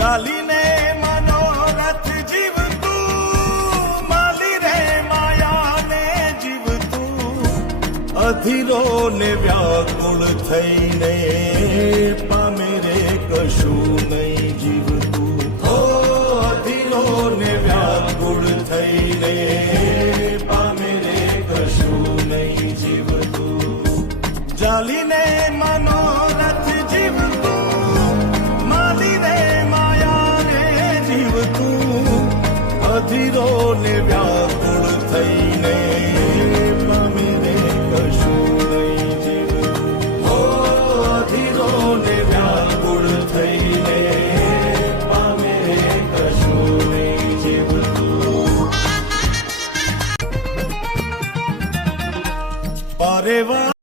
ચાલીને મનોરથ જીવતું, માલી રે માયાને જીવતું, અધીરો ને વ્યાકુળ થઈને પામે રે કશું નહીં જીવતું. ઓ અધીરો ને વ્યાકુળ થઈને પામે રે કશું નહીં જીવતું. ચાલીને મનોરથ જીવતું, માલી રે માયાને જીવતું, અધીરો ને વ્યાકુળ